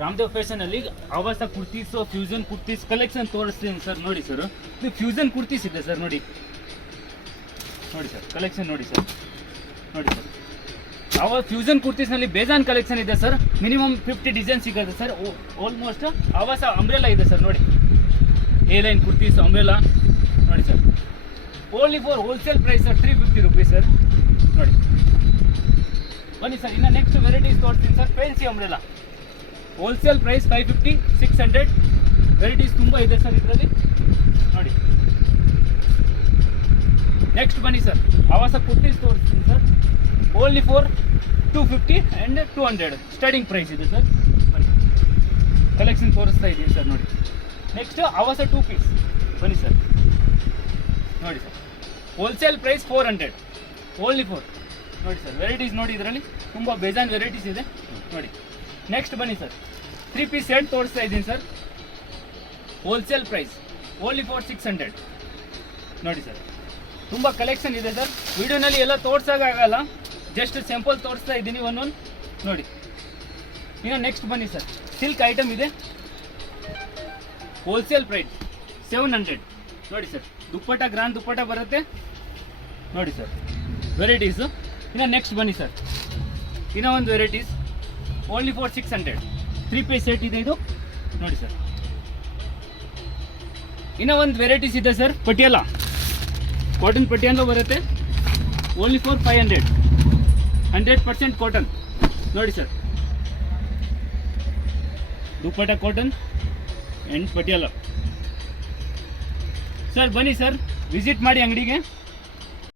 Ramdev fashion ಅಲ್ಲಿ ಆವಾಸ kurtis fusion kurtis collection ತೋರಿಸ್ತೀನಿ ಸರ್. ನೋಡಿ ಸರ್, ಇದು ಫ್ಯೂಷನ್ ಕುರ್ತೀಸ್ ಇದೆ ಸರ್. ನೋಡಿ ಸರ್ ಕಲೆಕ್ಷನ್ ನೋಡಿ ಸರ್. ನೋಡಿ ಸರ್, ಯಾವ ಫ್ಯೂಷನ್ ಕುರ್ತೀಸ್ನಲ್ಲಿ ಬೇಜಾನ್ ಕಲೆಕ್ಷನ್ ಇದೆ ಸರ್. ಮಿನಿಮಮ್ 50 ಡಿಸೈನ್ ಸಿಗುತ್ತೆ ಸರ್. ಆಲ್ಮೋಸ್ಟ್ ಆವಾಸ ಅಂಬ್ರೆಲಾ ಇದೆ ಸರ್. ನೋಡಿ ಎ ಲೈನ್ ಕುರ್ತೀಸ್ ಅಂಬ್ರೆಲಾ ನೋಡಿ sir. Only for wholesale price sir, 350 rupees sir. ನೋಡಿ ಬನ್ನಿ ಸರ್, ಇನ್ನು ನೆಕ್ಸ್ಟ್ ವೆರೈಟೀಸ್ ತೋರಿಸ್ತೀನಿ sir. Fancy umbrella wholesale price 550, 600 varieties ತುಂಬ ಇದೆ ಸರ್ ಇದರಲ್ಲಿ. ನೋಡಿ ನೆಕ್ಸ್ಟ್ ಬನ್ನಿ ಸರ್, ಆವಾಸ ಕುರ್ತೀಸ್ ತೋರಿಸ್ತೀನಿ sir. Only for 250 and 200 starting price ಇದೆ ಸರ್. ಬನ್ನಿ ಕಲೆಕ್ಷನ್ ತೋರಿಸ್ತಾ ಇದ್ದೀನಿ ಸರ್. ನೋಡಿ ನೆಕ್ಸ್ಟ್ ಆವಾಸ 2 ಪೀಸ್ ಬನ್ನಿ ಸರ್. ನೋಡಿ sir, wholesale price 400 only for. ನೋಡಿ ಸರ್ ವೆರೈಟೀಸ್ ನೋಡಿ, ಇದರಲ್ಲಿ ತುಂಬ ಬೇಜಾನ್ ವೆರೈಟೀಸ್ ಇದೆ. ನೋಡಿ ನೆಕ್ಸ್ಟ್ ಬನ್ನಿ ಸರ್, 3 ಪೀಸ್ ಸೆಟ್ ತೋರಿಸ್ತಾ ಇದ್ದೀನಿ sir. Wholesale price only for 600. ನೋಡಿ ಸರ್, ತುಂಬ ಕಲೆಕ್ಷನ್ ಇದೆ ಸರ್. ವಿಡಿಯೋನಲ್ಲಿ ಎಲ್ಲ ತೋರ್ಸೋಕ್ಕಾಗಲ್ಲ, ಜಸ್ಟ್ ಸ್ಯಾಂಪಲ್ ತೋರಿಸ್ತಾ ಇದ್ದೀನಿ ಒಂದೊಂದು. ನೋಡಿ ಇನ್ನು ನೆಕ್ಸ್ಟ್ ಬನ್ನಿ ಸರ್, ಸಿಲ್ಕ್ ಐಟಮ್ ಇದೆ. Wholesale price 700. ನೋಡಿ ಸರ್, ದುಪ್ಪಟ್ಟ ಗ್ರಾಂಡ್ ದುಪ್ಪಟ್ಟ ಬರುತ್ತೆ. ನೋಡಿ ಸರ್ ವೆರೈಟೀಸು. ಇನ್ನು ನೆಕ್ಸ್ಟ್ ಬನ್ನಿ ಸರ್, ಇನ್ನೂ ಒಂದು varieties only for 600. 3 piece set ಇದೆ ಇದು. ನೋಡಿ ಸರ್, ಇನ್ನೂ ಒಂದು ವೆರೈಟೀಸ್ ಇದೆ ಸರ್. ಪಟಿಯಾಲ ಕಾಟನ್ ಪಟಿಯಾಲ ಬರುತ್ತೆ. Only for 500. 100% ಕಾಟನ್. ನೋಡಿ sir, dupatta cotton and Patiala sir. ಬನ್ನಿ ಸರ್, ವಿಸಿಟ್ ಮಾಡಿ ಅಂಗಡಿಗೆ.